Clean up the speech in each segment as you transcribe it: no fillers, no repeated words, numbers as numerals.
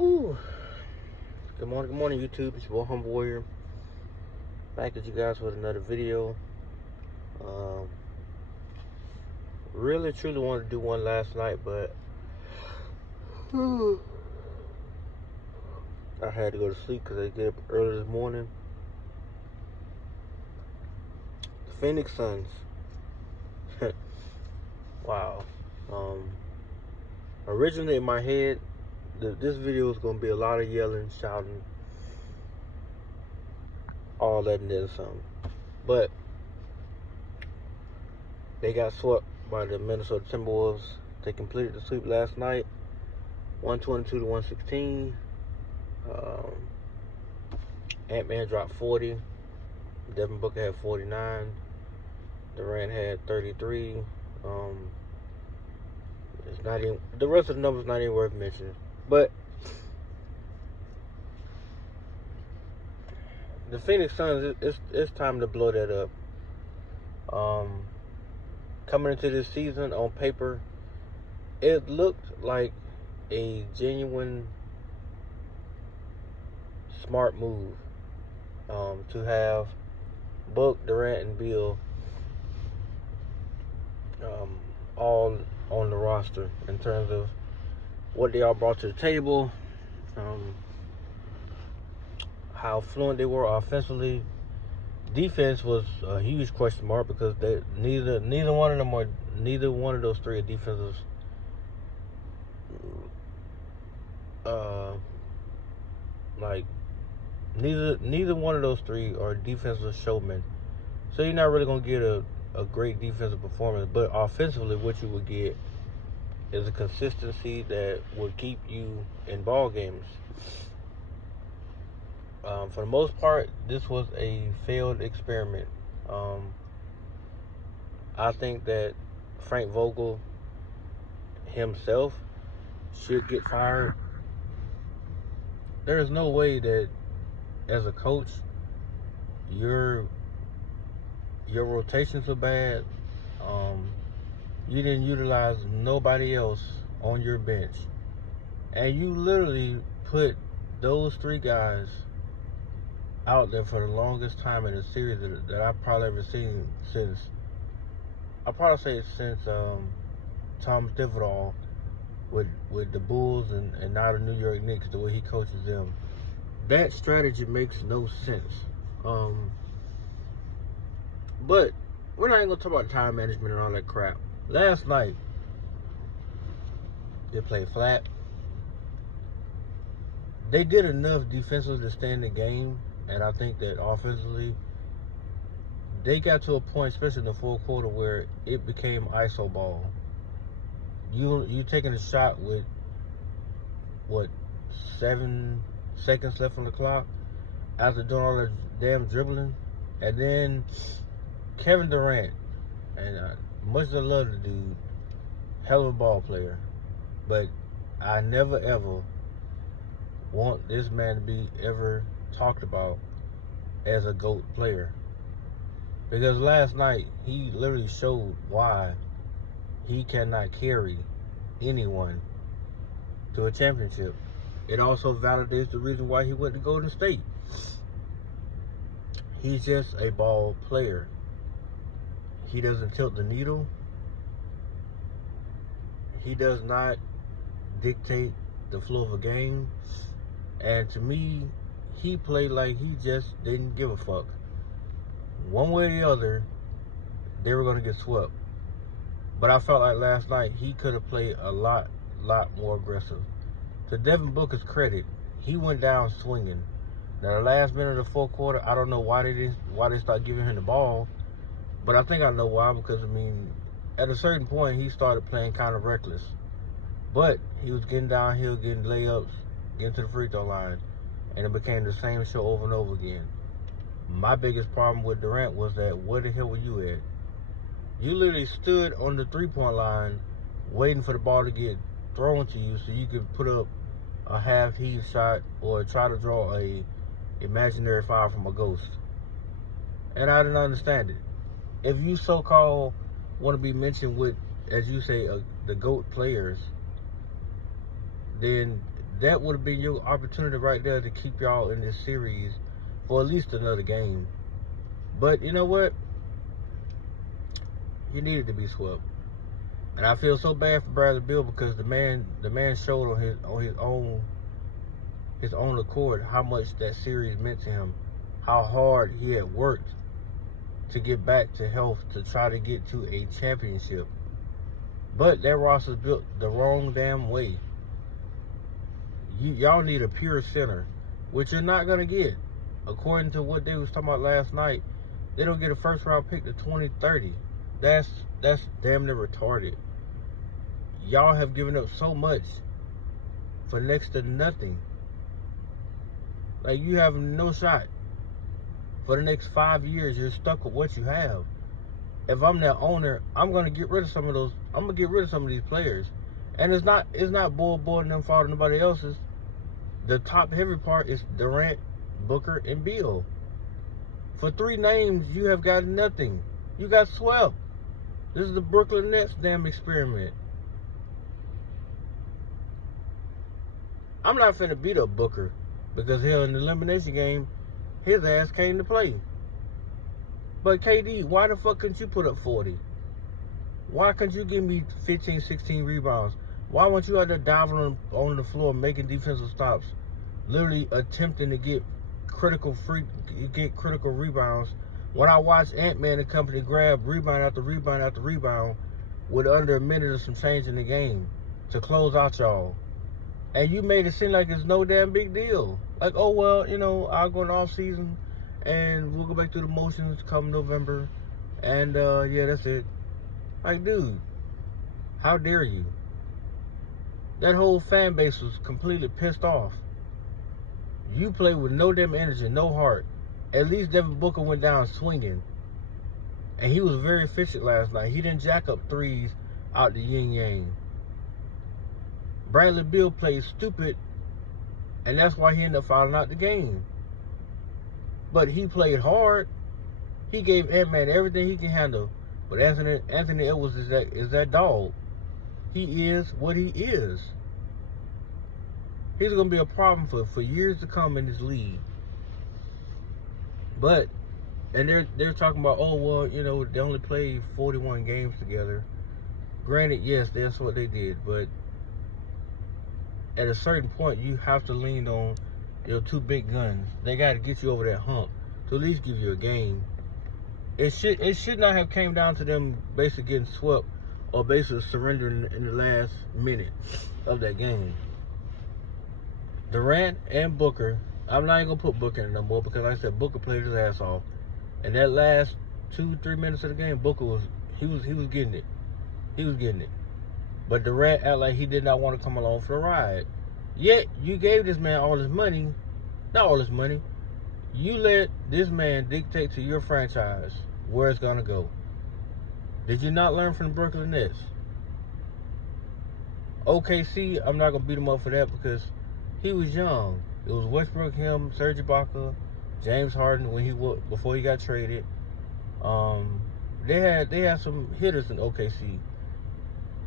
Ooh. Good morning, YouTube. It's your boy Humble Warrior. Back at you guys with another video. Um, really, truly wanted to do one last night, but I had to go to sleep because I get up early this morning. The Phoenix Suns. Wow. Originally in my head, this video is gonna be a lot of yelling, shouting, all that and then some. But they got swept by the Minnesota Timberwolves. They completed the sweep last night, 122 to 116. Ant-Man dropped 40. Devin Booker had 49. Durant had 33. It's not even, the rest of the numbers not even worth mentioning. But the Phoenix Suns, it's time to blow that up. Coming into this season, on paper, it looked like a genuine smart move to have Book, Durant, and Beal all on the roster in terms of what they all brought to the table, how fluent they were offensively. Defense was a huge question mark because neither one of those three are defensive. Neither one of those three are defensive showmen. So you're not really gonna get a great defensive performance, but offensively, what you would get is a consistency that will keep you in ball games. For the most part, this was a failed experiment. I think that Frank Vogel himself should get fired. There is no way that, as a coach, your rotations are bad. You didn't utilize nobody else on your bench, and you literally put those three guys out there for the longest time in a series that I've probably ever seen since Tom Thibodeau with the Bulls and now the New York Knicks, the way he coaches them. That strategy makes no sense. But we're not even gonna talk about time management and all that crap. Last night they played flat. They did enough defensively to stay in the game, and I think that offensively they got to a point, especially in the fourth quarter, where it became ISO ball. You taking a shot with 7 seconds left on the clock after doing all that damn dribbling, and then Kevin Durant, and much as I love the dude, hell of a ball player, but I never ever want this man to be ever talked about as a GOAT player. Because last night, he literally showed why he cannot carry anyone to a championship. It also validates the reason why he went to Golden State. He's just a ball player. He doesn't tilt the needle. He does not dictate the flow of a game. And to me, he played like he just didn't give a fuck. One way or the other, they were going to get swept. But I felt like last night he could have played a lot more aggressive. To Devin Booker's credit, he went down swinging. Now, the last minute of the fourth quarter, I don't know why they started giving him the ball. But I think I know why, because, at a certain point, he started playing kind of reckless. But he was getting downhill, getting layups, getting to the free throw line, and it became the same show over and over again. My biggest problem with Durant was that, where the hell were you at? You literally stood on the three-point line waiting for the ball to get thrown to you so you could put up a half-heave shot or try to draw a imaginary foul from a ghost. And I didn't understand it. If you so-called want to be mentioned with, as you say, the GOAT players, then that would have been your opportunity right there to keep y'all in this series for at least another game. But you know what? He needed to be swept. And I feel so bad for Bradley Beal because the man showed on his own accord how much that series meant to him, how hard he had worked to get back to health to try to get to a championship. But that roster's built the wrong damn way. Y'all need a pure center, which you're not gonna get. According to what they was talking about last night, they don't get a first round pick to 2030. That's damn near retarded. Y'all have given up so much for next to nothing. Like, you have no shot. For the next 5 years, you're stuck with what you have. If I'm that owner, I'm gonna get rid of some of those. I'm gonna get rid of some of these players. And it's not Bull and them fault of nobody else's. The top heavy part is Durant, Booker, and Beal. For 3 names, you have got nothing. You got swept. This is the Brooklyn Nets damn experiment. I'm not finna beat up Booker because hell, in the elimination game, his ass came to play. But KD, why the fuck couldn't you put up 40? Why couldn't you give me 15, 16 rebounds? Why weren't you out there diving on the floor, making defensive stops, literally attempting to get critical rebounds? When I watched Ant-Man and company grab rebound after rebound after rebound with under a minute or some change in the game to close out y'all. And you made it seem like it's no damn big deal. Like, oh, well, you know, I'll go in the off season and we'll go back through the motions come November. And, yeah, that's it. Like, dude, how dare you? That whole fan base was completely pissed off. You played with no damn energy, no heart. At least Devin Booker went down swinging. And he was very efficient last night. He didn't jack up threes out the yin-yang. Bradley Beal played stupid, and that's why he ended up fouling out the game. But he played hard. He gave Ant-Man everything he can handle. But Anthony Edwards is that dog. He is what he is. He's going to be a problem for years to come in this league. But, and they're talking about, oh, well, you know, they only played 41 games together. Granted, yes, that's what they did. But at a certain point, you have to lean on your 2 big guns. They got to get you over that hump to at least give you a game. It should not have came down to them basically getting swept or basically surrendering in the last minute of that game. Durant and Booker, I'm not even gonna put Booker in no more because like I said, Booker played his ass off. And that last 2-3 minutes of the game, Booker was getting it. He was getting it. But Durant acted like he did not want to come along for the ride. Yet you gave this man all his money. Not all his money. You let this man dictate to your franchise where it's gonna go. Did you not learn from the Brooklyn Nets? OKC, I'm not gonna beat him up for that because he was young. It was Westbrook, him, Serge Ibaka, James Harden before he got traded. They had some hitters in OKC,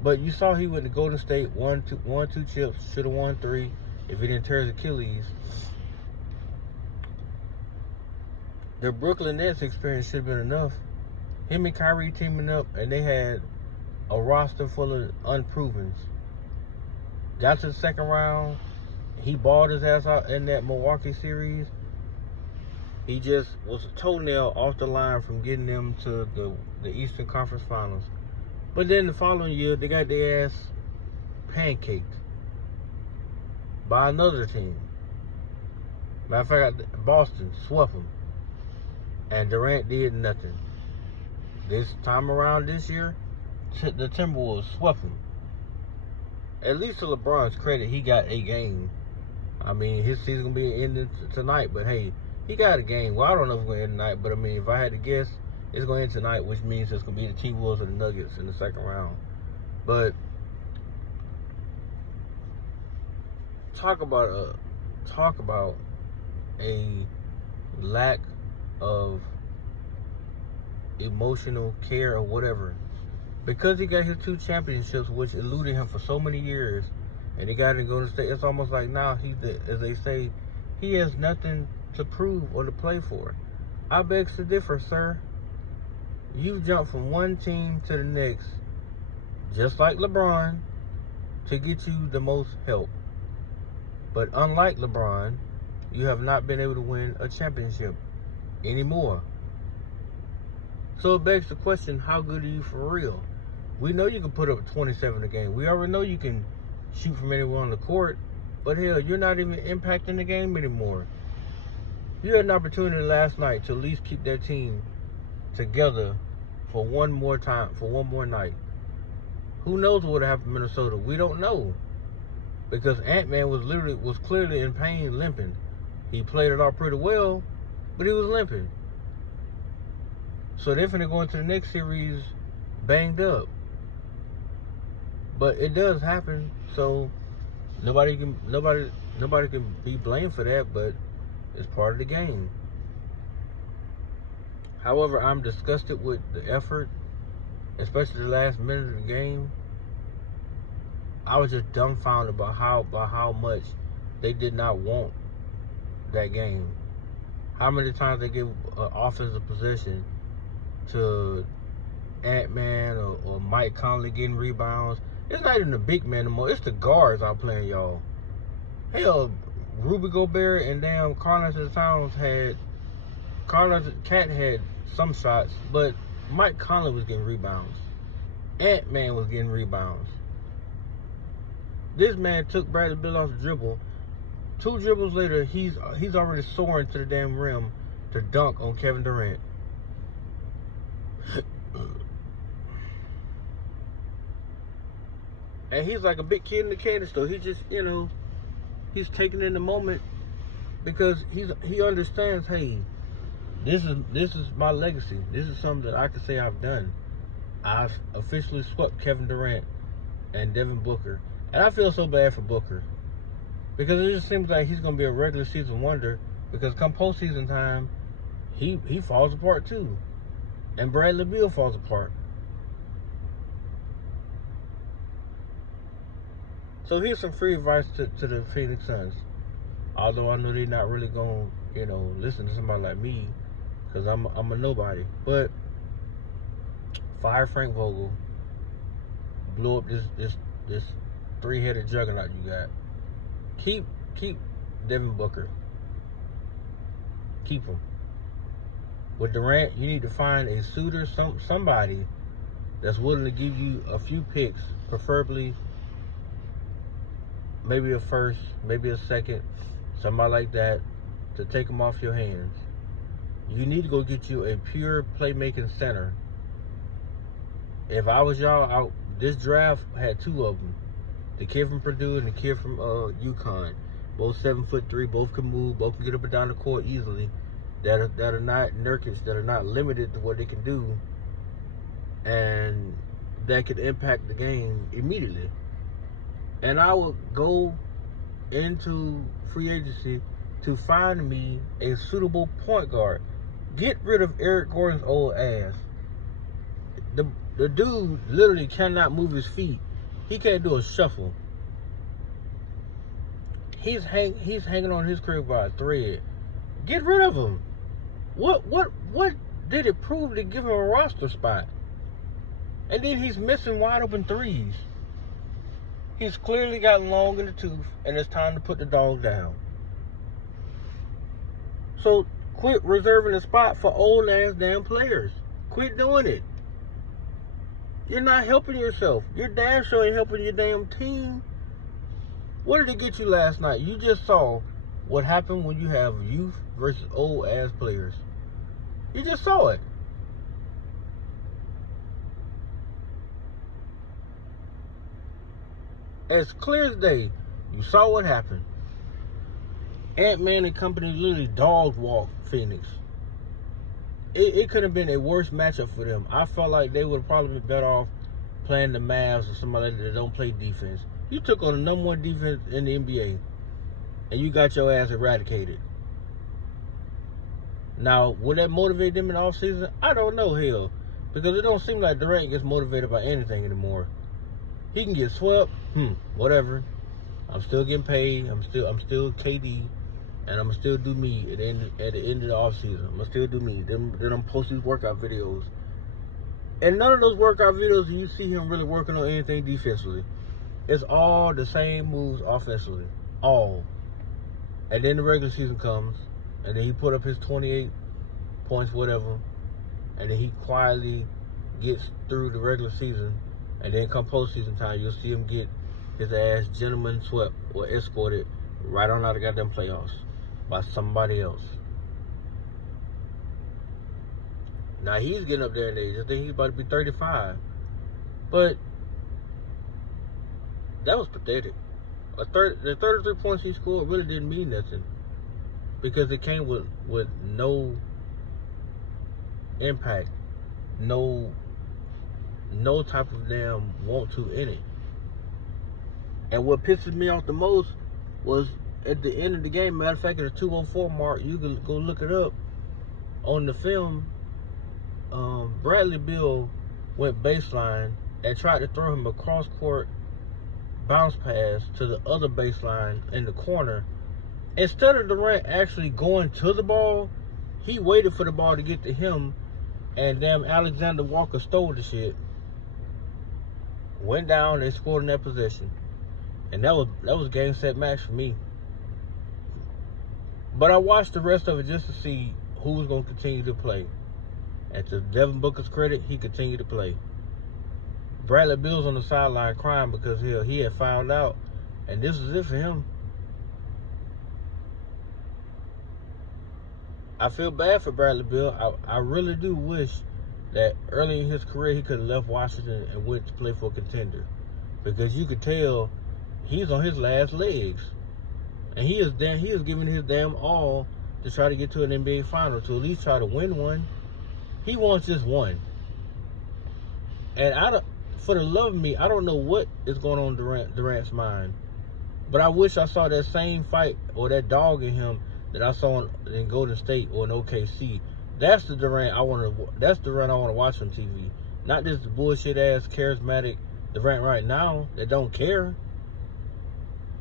but you saw he went to Golden State, won 2 chips, should have won 3 if he didn't tear his Achilles. The Brooklyn Nets experience should have been enough. Him and Kyrie teaming up, and they had a roster full of unprovens. Got to the second round. He balled his ass out in that Milwaukee series. He just was a toenail off the line from getting them to the Eastern Conference Finals. But then the following year, they got their ass pancaked by another team. Matter of fact, Boston swept them. And Durant did nothing. This time around this year, the Timberwolves swept him. At least to LeBron's credit, he got a game. I mean, his season's going to be ending tonight, but hey, he got a game. Well, I don't know if it's going to end tonight, but I mean, if I had to guess, it's going to end tonight, which means it's going to be the T-Wolves or the Nuggets in the second round. But talk about a lack of emotional care or whatever. Because he got his 2 championships, which eluded him for so many years, and he got to go to state. It's almost like now as they say, he has nothing to prove or to play for. I beg to differ, sir. You've jumped from one team to the next, just like LeBron, to get you the most help. But unlike LeBron, you have not been able to win a championship anymore. So it begs the question, how good are you for real? We know you can put up 27 a game. We already know you can shoot from anywhere on the court. But hell, you're not even impacting the game anymore. You had an opportunity last night to at least keep that team together for one more time, for one more night. Who knows what would have happened in Minnesota? We don't know. Because Ant-Man was clearly in pain, limping. He played it off pretty well, but he was limping. So they're finna go into the next series banged up. But it does happen, so nobody can be blamed for that, but it's part of the game. However, I'm disgusted with the effort, especially the last minute of the game. I was just dumbfounded by how much they did not want that game. How many times they give offensive possession to Ant-Man or Mike Conley getting rebounds. It's not even the big man anymore. It's the guards out playing y'all. Hell, Rudy Gobert and damn Karl-Anthony Towns had Cat had some shots, but Mike Conley was getting rebounds. Ant-Man was getting rebounds. This man took Bradley Beal off the dribble. 2 dribbles later, he's already soaring to the damn rim to dunk on Kevin Durant. And he's like a big kid in the candy store. He just, he's taking in the moment because he understands, hey, this is my legacy. This is something that I can say I've done. I've officially swept Kevin Durant and Devin Booker. And I feel so bad for Booker because it just seems like he's going to be a regular season wonder because come postseason time, he falls apart too. And Bradley Beal falls apart. So here's some free advice to the Phoenix Suns. Although I know they're not really going to, listen to somebody like me because I'm a nobody. But fire Frank Vogel. Blow up this 3-headed juggernaut you got. Keep Devin Booker. Keep him. With Durant, you need to find a suitor, somebody that's willing to give you a few picks, preferably maybe a first, maybe a second, somebody like that, to take them off your hands. You need to go get you a pure playmaking center. If I was y'all, this draft had 2 of them. The kid from Purdue and the kid from UConn. Both 7'3", both can move, both can get up and down the court easily. That are not Nurkic, that are not limited to what they can do, and that could impact the game immediately. And I would go into free agency to find me a suitable point guard. Get rid of Eric Gordon's old ass. The dude literally cannot move his feet. He can't do a shuffle. He's hanging on his career by a thread. Get rid of him. What did it prove to give him a roster spot? And then he's missing wide open threes. He's clearly gotten long in the tooth, and it's time to put the dog down. So quit reserving a spot for old ass damn players. Quit doing it. You're not helping yourself. You're damn sure ain't helping your damn team. What did it get you last night? You just saw what happened when you have youth versus old ass players. You just saw it. As clear as day, you saw what happened. Ant-Man and company literally dog walked Phoenix. It could have been a worse matchup for them. I felt like they would have probably been better off playing the Mavs or somebody that don't play defense. You took on the #1 defense in the NBA, and you got your ass eradicated. Now, will that motivate them in the offseason? I don't know, hell. Because it don't seem like Durant gets motivated by anything anymore. He can get swept, whatever. I'm still getting paid. I'm still KD, and I'm still do me at the end of the off season. I'm gonna still do me. Then I'm post these workout videos. And none of those workout videos do you see him really working on anything defensively. It's all the same moves offensively. All. And then the regular season comes, and then he put up his 28 points, whatever, and then he quietly gets through the regular season, and then come postseason time, you'll see him get his ass gentleman swept or escorted right on out of goddamn playoffs by somebody else. Now he's getting up there in age. I think he's about to be 35. But that was pathetic. The 33 points he scored really didn't mean nothing, because it came with no impact, no type of damn want to in it. And what pisses me off the most was at the end of the game, matter of fact, at the 2:04 mark, you can go look it up on the film. Bradley Beal went baseline and tried to throw him a cross-court bounce pass to the other baseline in the corner. Instead of Durant actually going to the ball, he waited for the ball to get to him, and damn Alexander Walker stole the shit. Went down, they scored in that possession. And that was game, set, match for me. But I watched the rest of it just to see who was going to continue to play. And to Devin Booker's credit, he continued to play. Bradley Beal's on the sideline crying because he had found out, and this is it for him. I feel bad for Bradley Beal. I really do wish that early in his career he could have left Washington and went to play for a contender, because you could tell he's on his last legs, and he is giving his damn all to try to get to an NBA final, to at least try to win one. He wants just one. And for the love of me, I don't know what is going on in Durant's mind. But I wish I saw that same fight or that dog in him that I saw in Golden State or in OKC. That's the Durant I want to watch on TV. Not this bullshit ass charismatic Durant right now that don't care.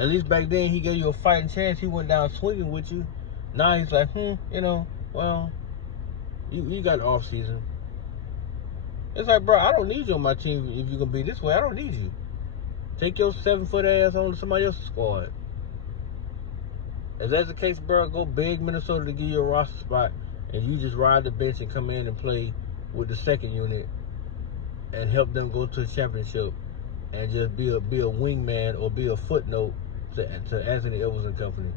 At least back then he gave you a fighting chance. He went down swinging with you. Now he's like, well, you got off season. It's like, bro, I don't need you on my team if you're going to be this way. I don't need you. Take your 7-foot ass on to somebody else's squad. If that's the case, bro, go beg Minnesota to give you a roster spot, and you just ride the bench and come in and play with the second unit and help them go to a championship, and just be a wingman or be a footnote to Anthony Edwards and company.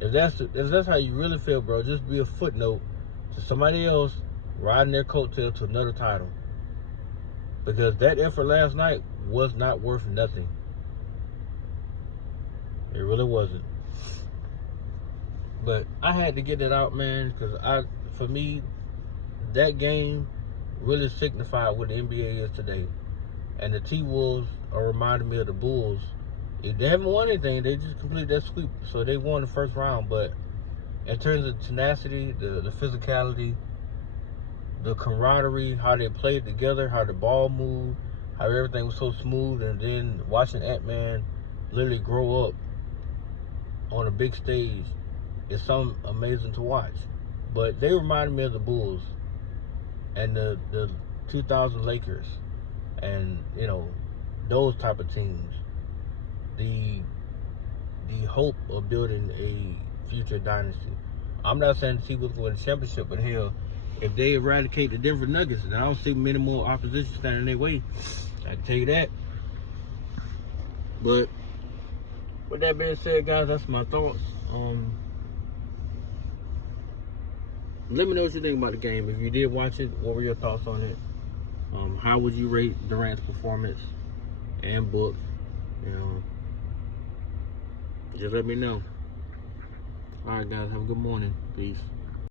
If that's how you really feel, bro, just be a footnote to somebody else riding their coattail to another title. Because that effort last night was not worth nothing. It really wasn't. But I had to get that out, man, because for me, that game really signified what the NBA is today. And the T-Wolves are reminding me of the Bulls. If they haven't won anything, they just completed that sweep. So they won the first round. But in terms of tenacity, the physicality, the camaraderie, how they played together, how the ball moved, how everything was so smooth, and then watching Ant-Man literally grow up on a big stage is something amazing to watch. But they reminded me of the Bulls and the 2000 Lakers, and those type of teams. The hope of building a future dynasty. I'm not saying the T-Wolves will win a championship, but hell, if they eradicate the Denver Nuggets, then I don't see many more opposition standing in their way. I can tell you that. But with that being said, guys, that's my thoughts. Let me know what you think about the game. If you did watch it, what were your thoughts on it? How would you rate Durant's performance and Book? Just let me know. All right, guys, have a good morning. Peace.